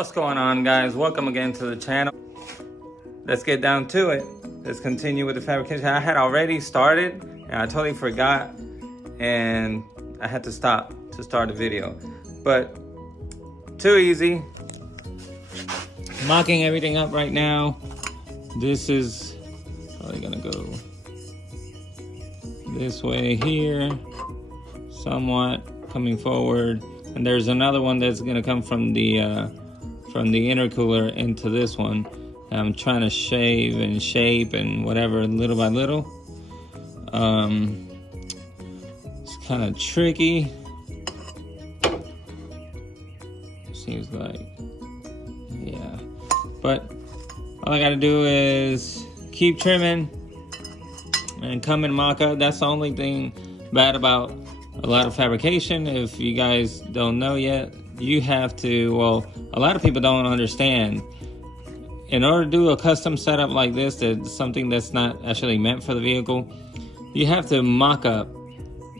What's going on, guys? Welcome again to the channel. Let's get down to it. Let's continue with the fabrication. I had already started and I totally forgot and I had to stop to start the video, but too easy. Mocking everything up right now. This is probably gonna go this way here, somewhat coming forward, and there's another one that's gonna come from the intercooler into this one. I'm trying to shave and shape and whatever little by little. It's kind of tricky. Seems like, yeah. But all I gotta do is keep trimming and come and mock up. That's the only thing bad about a lot of fabrication. If you guys don't know yet, you have to, well, a lot of people don't understand. In order to do a custom setup like this, that's something that's not actually meant for the vehicle, you have to mock up.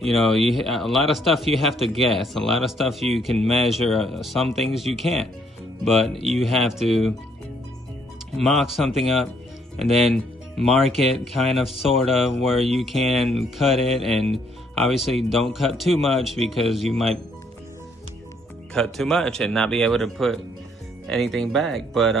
You know, a lot of stuff you have to guess. A lot of stuff you can measure. Some things you can't. But you have to mock something up and then mark it kind of sort of where you can cut it. And obviously don't cut too much, because you might cut too much and not be able to put anything back. But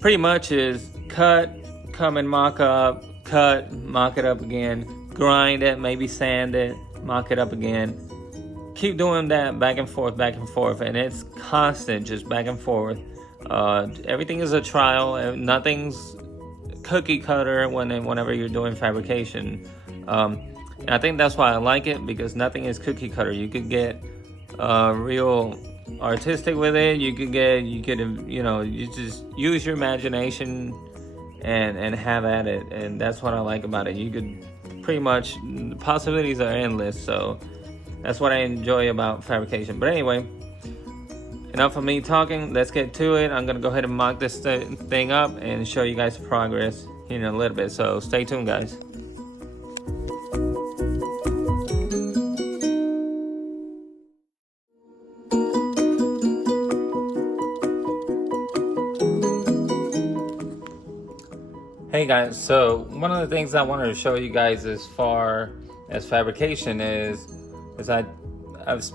pretty much is cut, come and mock up, cut, mock it up again, grind it, maybe sand it, mock it up again. Keep doing that back and forth, and it's constant, just back and forth. Everything is a trial. Nothing's cookie cutter whenever you're doing fabrication. And I think that's why I like it, because nothing is cookie cutter. You could get real artistic with it. You could you just use your imagination and have at it. And that's what I like about it. You could pretty much, the possibilities are endless. So that's what I enjoy about fabrication. But anyway, enough of me talking. Let's get to it. I'm gonna go ahead and mock this thing up and show you guys progress in a little bit. So stay tuned, guys. Hey guys, so one of the things I wanted to show you guys as far as fabrication is I've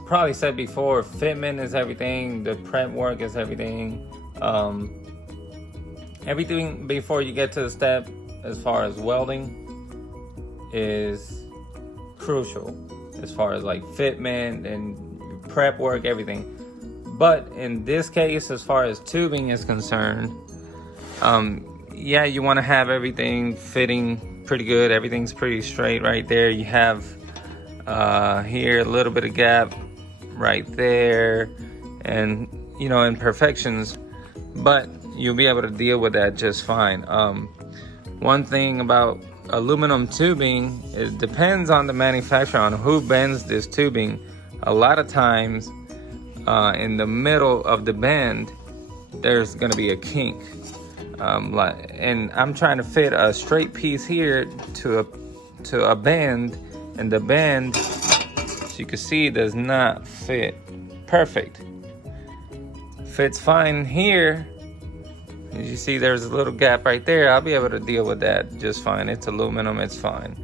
probably said before, fitment is everything, the prep work is everything. Everything before you get to the step as far as welding is crucial, as far as like fitment and prep work, everything. But in this case, as far as tubing is concerned, yeah, you want to have everything fitting pretty good. Everything's pretty straight right there. You have here a little bit of gap right there, and imperfections, but you'll be able to deal with that just fine. One thing about aluminum tubing, it depends on the manufacturer on who bends this tubing. A lot of times in the middle of the bend there's going to be a kink. And I'm trying to fit a straight piece here to a bend, and the bend, as you can see, does not fit perfect. Fits fine here. As you see, there's a little gap right there. I'll be able to deal with that just fine. It's aluminum, it's fine.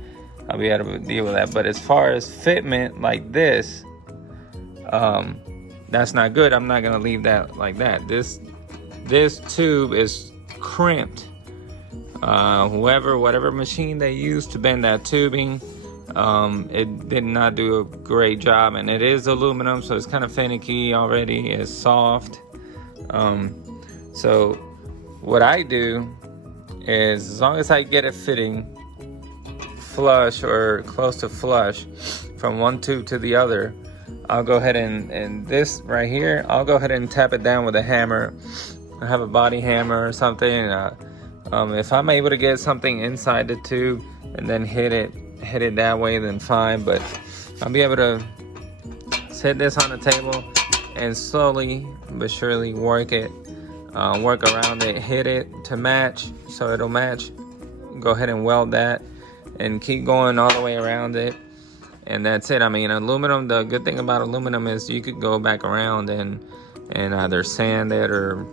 I'll be able to deal with that. But as far as fitment like this, that's not good. I'm not gonna leave that like that. This tube is crimped. Whatever machine they used to bend that tubing, it did not do a great job. And it is aluminum, so it's kind of finicky already. It's soft. So what I do is, as long as I get it fitting flush or close to flush from one tube to the other, I'll go ahead and this right here, I'll go ahead and tap it down with a hammer. I have a body hammer or something. If I'm able to get something inside the tube and then hit it that way, then fine. But I'll be able to set this on the table and slowly but surely work around it, hit it to match, so it'll match. Go ahead and weld that and keep going all the way around it. And that's it. I mean, aluminum, the good thing about aluminum is you could go back around and and either sand it or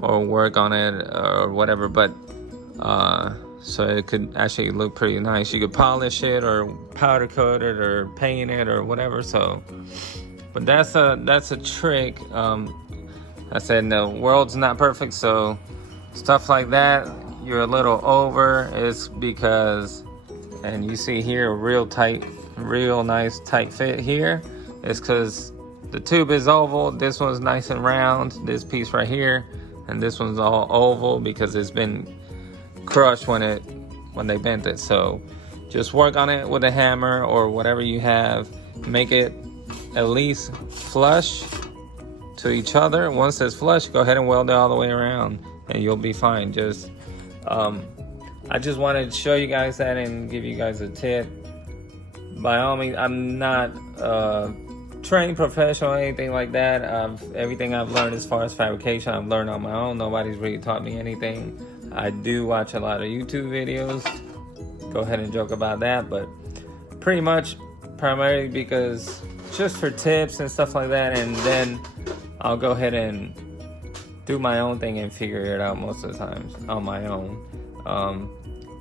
work on it or whatever. But so it could actually look pretty nice. You could polish it or powder coat it or paint it or whatever. So, but that's a trick. I said the world's not perfect, so stuff like that you're a little over is because, and you see here a real nice tight fit here, is because the tube is oval. This one's nice and round, this piece right here, and this one's all oval because it's been crushed when they bent it. So just work on it with a hammer or whatever you have. Make it at least flush to each other. Once it's flush, go ahead and weld it all the way around and you'll be fine. Just I just wanted to show you guys that and give you guys a tip. By all means, I'm not trained professional or anything like that. Everything I've learned as far as fabrication, I've learned on my own. Nobody's really taught me anything. I do watch a lot of YouTube videos. Go ahead and joke about that, but pretty much primarily because just for tips and stuff like that, and then I'll go ahead and do my own thing and figure it out most of the times on my own.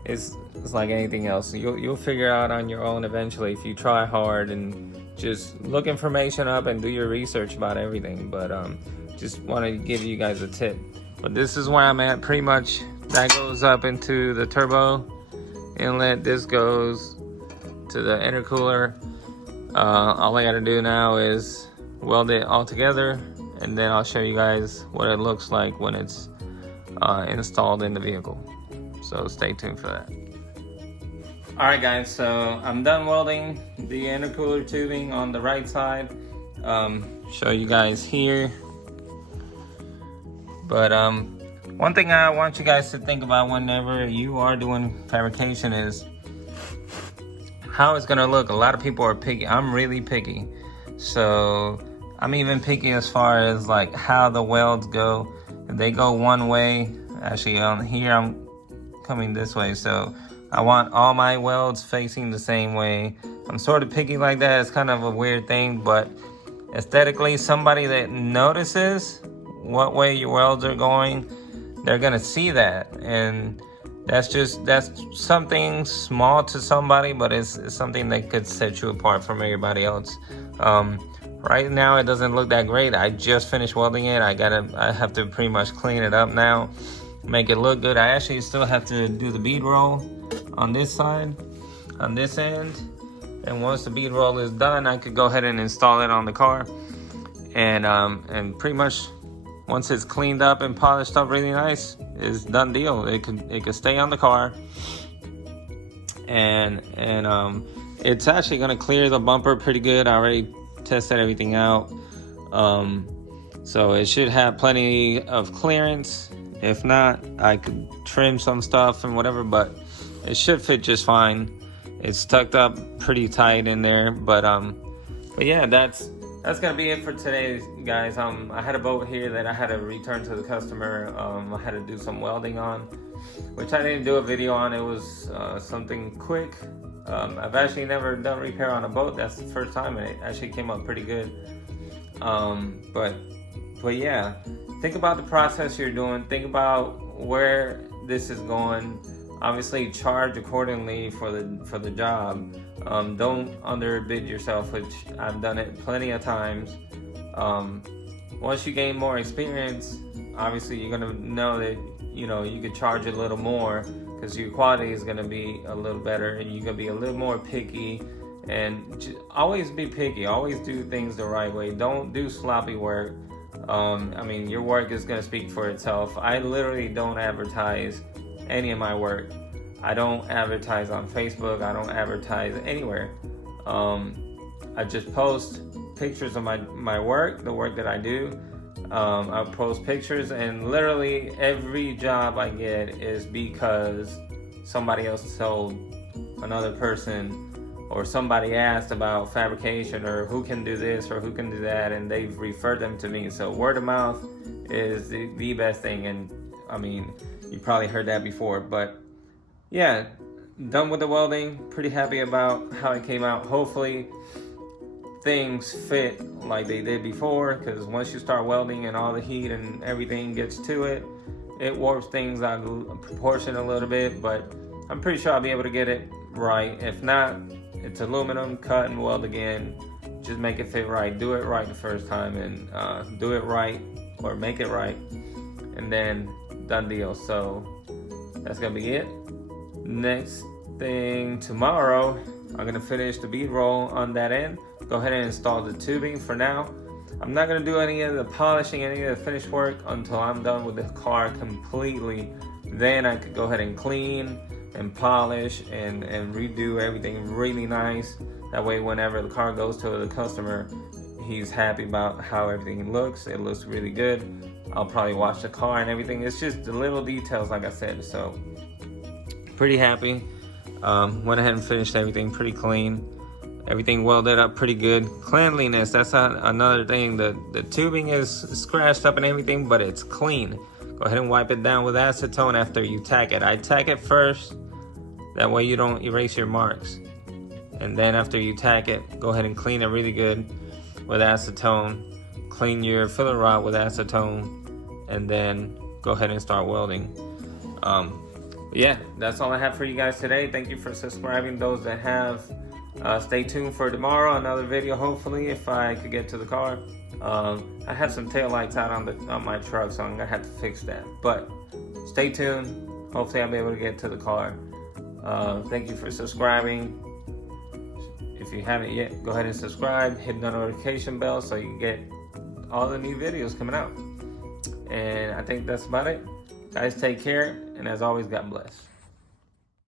It's like anything else. You'll figure out on your own eventually if you try hard and just look information up and do your research about everything. But just wanted to give you guys a tip. But this is where I'm at pretty much. That goes up into the turbo inlet. This goes to the intercooler. All I gotta do now is weld it all together, and then I'll show you guys what it looks like when it's installed in the vehicle. So stay tuned for that. Alright guys, so I'm done welding the intercooler tubing on the right side. Show you guys here. But one thing I want you guys to think about whenever you are doing fabrication is how it's gonna look. A lot of people are picky. I'm really picky. So I'm even picky as far as like how the welds go. If they go one way, actually on here I'm coming this way, so I want all my welds facing the same way. I'm sort of picky like that. It's kind of a weird thing, but aesthetically, somebody that notices what way your welds are going, they're gonna see that, and that's something small to somebody, but it's something that could set you apart from everybody else. Right now it doesn't look that great. I just finished welding it. I have to pretty much clean it up now, make it look good. I actually still have to do the bead roll on this side, on this end, and once the bead roll is done, I could go ahead and install it on the car, and pretty much once it's cleaned up and polished up really nice, it's done deal. It could stay on the car, and it's actually gonna clear the bumper pretty good. I already tested everything out, so it should have plenty of clearance. If not, I could trim some stuff and whatever, but it should fit just fine. It's tucked up pretty tight in there, but yeah, that's gonna be it for today, guys. I had a boat here that I had to return to the customer. I had to do some welding on, which I didn't do a video on. It was something quick. I've actually never done repair on a boat. That's the first time, and it actually came out pretty good. But yeah, think about the process you're doing. Think about where this is going. Obviously, charge accordingly for the job. Don't underbid yourself, which I've done it plenty of times. Once you gain more experience, obviously you're gonna know that you could charge a little more because your quality is gonna be a little better, and you're gonna be a little more picky. And always be picky. Always do things the right way. Don't do sloppy work. I mean, your work is gonna speak for itself. I literally don't advertise any of my work. I don't advertise on Facebook. I don't advertise anywhere. I just post pictures of my work, the work that I do. I post pictures, and literally every job I get is because somebody else told another person, or somebody asked about fabrication, or who can do this or who can do that, and they've referred them to me. So word of mouth is the best thing. And I mean, you probably heard that before, but yeah, done with the welding. Pretty happy about how it came out. Hopefully things fit like they did before, because once you start welding and all the heat and everything gets to it, it warps things out of proportion a little bit, but I'm pretty sure I'll be able to get it right. If not, it's aluminum, cut and weld again. Just make it fit right. Do it right the first time, and do it right, or make it right, and then done deal. So that's gonna be it. Next thing, tomorrow, I'm gonna finish the bead roll on that end. Go ahead and install the tubing for now. I'm not gonna do any of the polishing, any of the finished work until I'm done with the car completely. Then I could go ahead and clean and polish and redo everything really nice. That way, whenever the car goes to the customer, he's happy about how everything looks. It looks really good. I'll probably wash the car and everything. It's just the little details, like I said. So pretty happy. Went ahead and finished everything pretty clean. Everything welded up pretty good. Cleanliness, that's another thing. The tubing is scratched up and everything, but it's clean. Go ahead and wipe it down with acetone after you tack it. I tack it first, that way you don't erase your marks. And then after you tack it, go ahead and clean it really good with acetone. Clean your filler rod with acetone, and then go ahead and start welding. Yeah, that's all I have for you guys today. Thank you for subscribing, those that have. Stay tuned for tomorrow, another video, hopefully, if I could get to the car. I have some tail lights out on my truck, so I'm gonna have to fix that. But stay tuned. Hopefully I'll be able to get to the car. Thank you for subscribing. If you haven't yet, go ahead and subscribe, hit the notification bell so you can get all the new videos coming out. And I think that's about it. Guys, take care, and as always, God bless.